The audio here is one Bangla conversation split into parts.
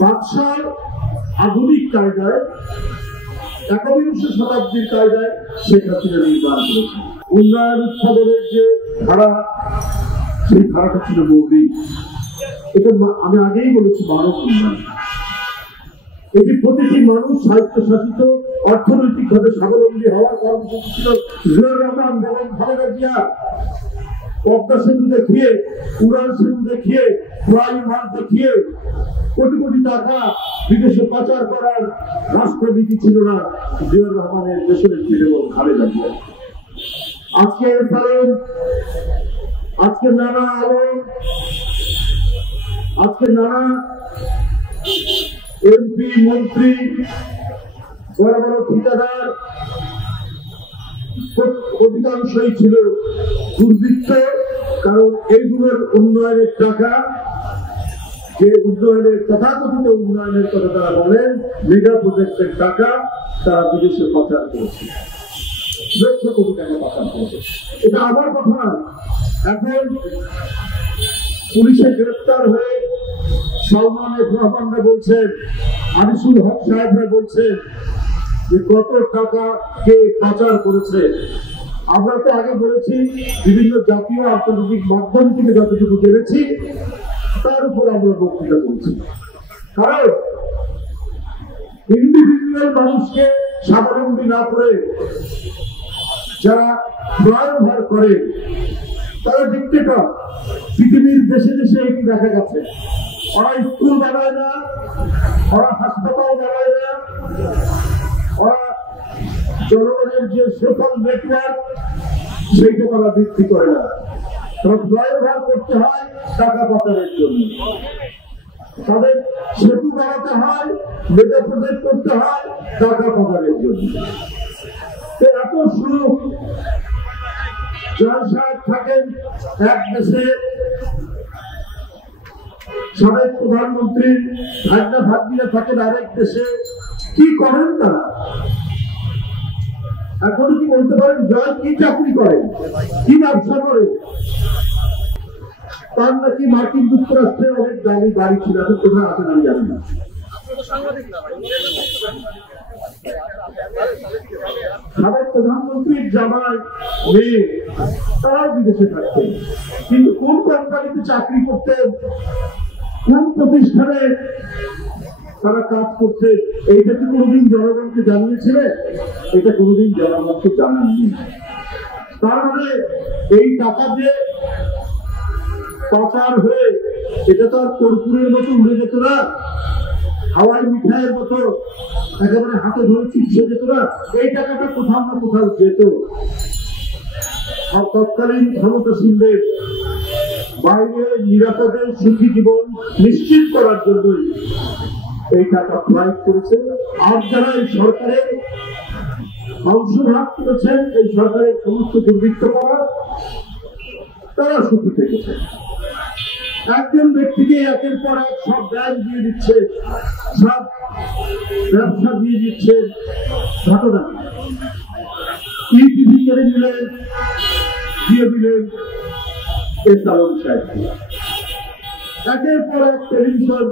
বাদশাহ আধুনিক কায়দায় একবিংশ শতাব্দীর কায়দায় শেখ হাসিনা নির্মাণ করেছে। উন্নয়ন উৎপাদনের যে ধারা, সেই ধারাটা ছিল মৌলিক। এটা আমি আগেই বলেছি, মানব উন্নয়ন। এটি প্রতিটি মানুষ স্বায়ত্তশাসিত অর্থনৈতিকভাবে স্বাবলম্বী হওয়ার কর্মসূচি ছিল জিয়াউর রহমান এবং খালেদা জিয়া। পদ্মা সেতু দেখিয়ে, উড়ান সেতু দেখিয়ে, ফ্লাইওভার দেখিয়ে কোটি কোটি টাকা বিদেশে পাচার করার রাষ্ট্রনীতি ছিল না জিয়াউর রহমানের দেশের এবং খালেদা জিয়া। আজকে নানা আলম, আজকে নানা এমপি মন্ত্রী, বড় বড় ঠিকাদার অধিকাংশই ছিল দুর্বৃত্ত। কারণ এইগুলোর উন্নয়নের টাকা, যে উন্নয়নের তথাকথিত উন্নয়নের কথা তারা বলেন, মেগা প্রজেক্টের টাকা তারা বিদেশে পাচার করেছে, লক্ষ কোটি টাকা পাচার করেছে। এটা আমার কথা না। এখন পুলিশে গ্রেফতার হয়ে সালমান এফ রহমানরা বলছেন, আনিসুল হক সাহেবরা বলছেন যে কত টাকা কে পাচার করেছে। আমরা তো আগে বলেছি, বিভিন্ন জাতীয় আন্তর্জাতিক মাধ্যম থেকে যতটুকু জেনেছি তার উপর আমরা বক্তৃতা করছি। কারণ ইন্ডিভিজুয়াল মানুষকে স্বাবলম্বী না করে যারা ফ্লাইওভার করে তারা ডিক্টেটর। পৃথিবীর দেশে দেশে এটি দেখা গেছে। ওরা স্কুল বানায় না, ওরা হাসপাতাল বানায় না, ওরা জনগণের যে সোশ্যাল নেটওয়ার্ক সেইটা তারা বৃদ্ধি করে না। তারা ফ্লাইওভার করতে হয় টাকা পাচারের জন্য, তাদের সেতু বানাতে হয়, মেগা প্রজেক্ট করতে হয় টাকা পাচারের জন্য। এত সুযোগ জয় সাহেব থাকেন এক দেশে, সাবেক প্রধানমন্ত্রী ভাগনা ভাগ্নিরা থাকেন আরেক দেশে। কি করেন তারা? এখন কি বলতে পারেন জয় কি চাকরি করেন, কি ব্যবসা করেন? তার নাকি মার্কিন যুক্তরাষ্ট্রে অনেক দামি বাড়ি ছিল, এখন কোথায় আছেন আমি জানি না। সাবেক প্রধানমন্ত্রীর জামাই মেয়ে তারাও বিদেশে থাকতেন, কিন্তু কোন কোম্পানিতে চাকরি করতেন, কোন প্রতিষ্ঠানে তারা কাজ করছে, এইটা কি কোনোদিন জনগণকে জানিয়েছিলেন? এটা কোনোদিন জনগণকে জানাননি। তার মানে এই টাকা যে পাচার হয়ে এটা তো আর কর্পূরের মতো উড়ে যেত না, হাওয়াই মিঠাইয়ের মতো একেবারে হাতে ধরে চিপসে যেত না। এই টাকাটা কোথাও না কোথাও যেত। আর তৎকালীন ক্ষমতাসীনদের বাইরে নিরাপদে সুখী জীবন নিশ্চিত করার জন্যই এই টাকা প্রয়োগ করেছে। আর যারা এই সরকারের অংশভাগ করেছেন, এই সরকারের সমস্ত দুর্বৃত্ত করা, তারা সুখী থেকেছে। একজন ব্যক্তিকে একের পর এক সব ব্যাংক দিয়ে দিচ্ছে, সব ব্যবসা দিয়ে দিচ্ছে। ঘটনা টিভি করে দিলেন, দিয়ে দিলেন এস আলম সাহেব। একের পর এক টেলিভিশন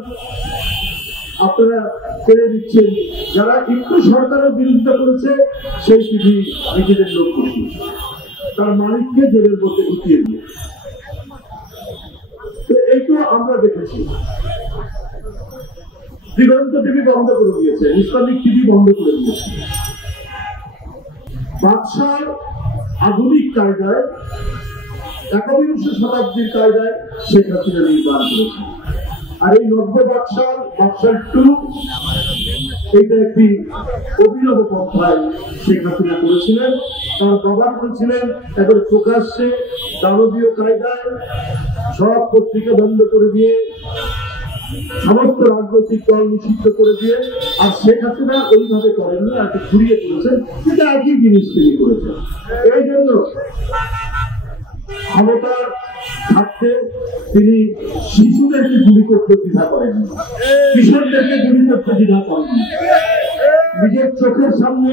আপনারা কেড়ে দিচ্ছেন। যারা একটু সরকারের বিরোধিতা করেছে সেই টিভি নিজেদের লোক করছে, তার মালিককে জেলের মধ্যে ঢুকিয়ে দিয়ে। এইটা আমরা দেখেছি। দিগন্ত টিভি বন্ধ করে দিয়েছে, ইসলামিক টিভি বন্ধ করে দিয়েছে। বাদশাহ আধুনিক কায়দায় একবিংশ শতাব্দীর কায়দায় শেখ হাসিনা নির্মাণ করেছে। আর এই নব্য বাদশাহ 2 এইটা একটি অভিনব পন্থায় শেখ হাসিনা করেছিলেন। তার বাবা করেছিলেন এবার প্রকাশ্যে দানবীয় কায়দায় সব পত্রিকা বন্ধ করে দিয়ে, সমস্ত রাজনৈতিক দল নিষিদ্ধ করে দিয়ে। আর শেখ হাসিনা ওইভাবে করেননি, আর ঘুরিয়ে করেছেন, সেটা একই জিনিস তিনি করেছেন। এই জন্য ক্ষমতা থাকতে তিনি শিশুদেরকে গুলি করতে দ্বিধা করেননি, কিশোরদেরকে গুলি করতে দ্বিধা করেননি। নিজের চোখের সামনে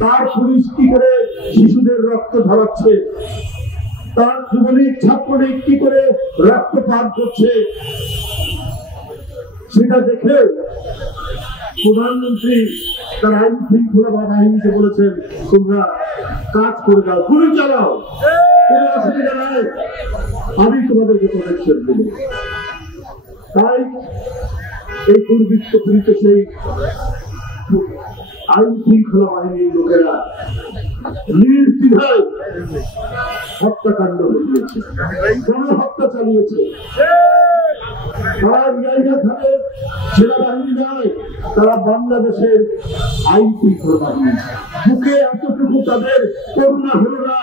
তার পুলিশ কি করে শিশুদের রক্ত ঝরাচ্ছে, তার যুবলীগ ছাত্রলীগ কি করে রক্ত পান করছে, সেটা দেখে প্রধানমন্ত্রী তার আইন শৃঙ্খলা বাহিনীকে বলেছেন, তোমরা কাজ করে দাও, গুলি চালাও, কোনো অসুবিধা নাই, আমি তোমাদেরকে প্রোটেকশন দেব। তাই এই দুর্বৃত্তপীড়িত সেই আইন শৃঙ্খলা বাহিনীর লোকেরা নির্দ্বিধায় হত্যাকাণ্ড ঘটিয়েছে, গণহত্যা চালিয়েছে। তারা রিয়াইয়াখানের সেনাবাহিনী নয়, তারা বাংলাদেশের আইন শৃঙ্খলা বাহিনী। বুকে এতটুকু তাদের করুণা হলো না,